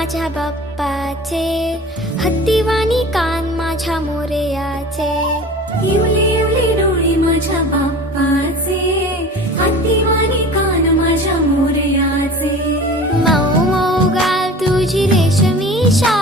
माझ्या बाप्पाचे, हत्तीवाणी कान माझ्या मोरयाचे. इवले इवले डोळे माझ्या बाप्पाचे, हत्तीवाणी कान माझ्या मोरयाचे. मऊ मऊ गाल तुझी रेशमी शाल,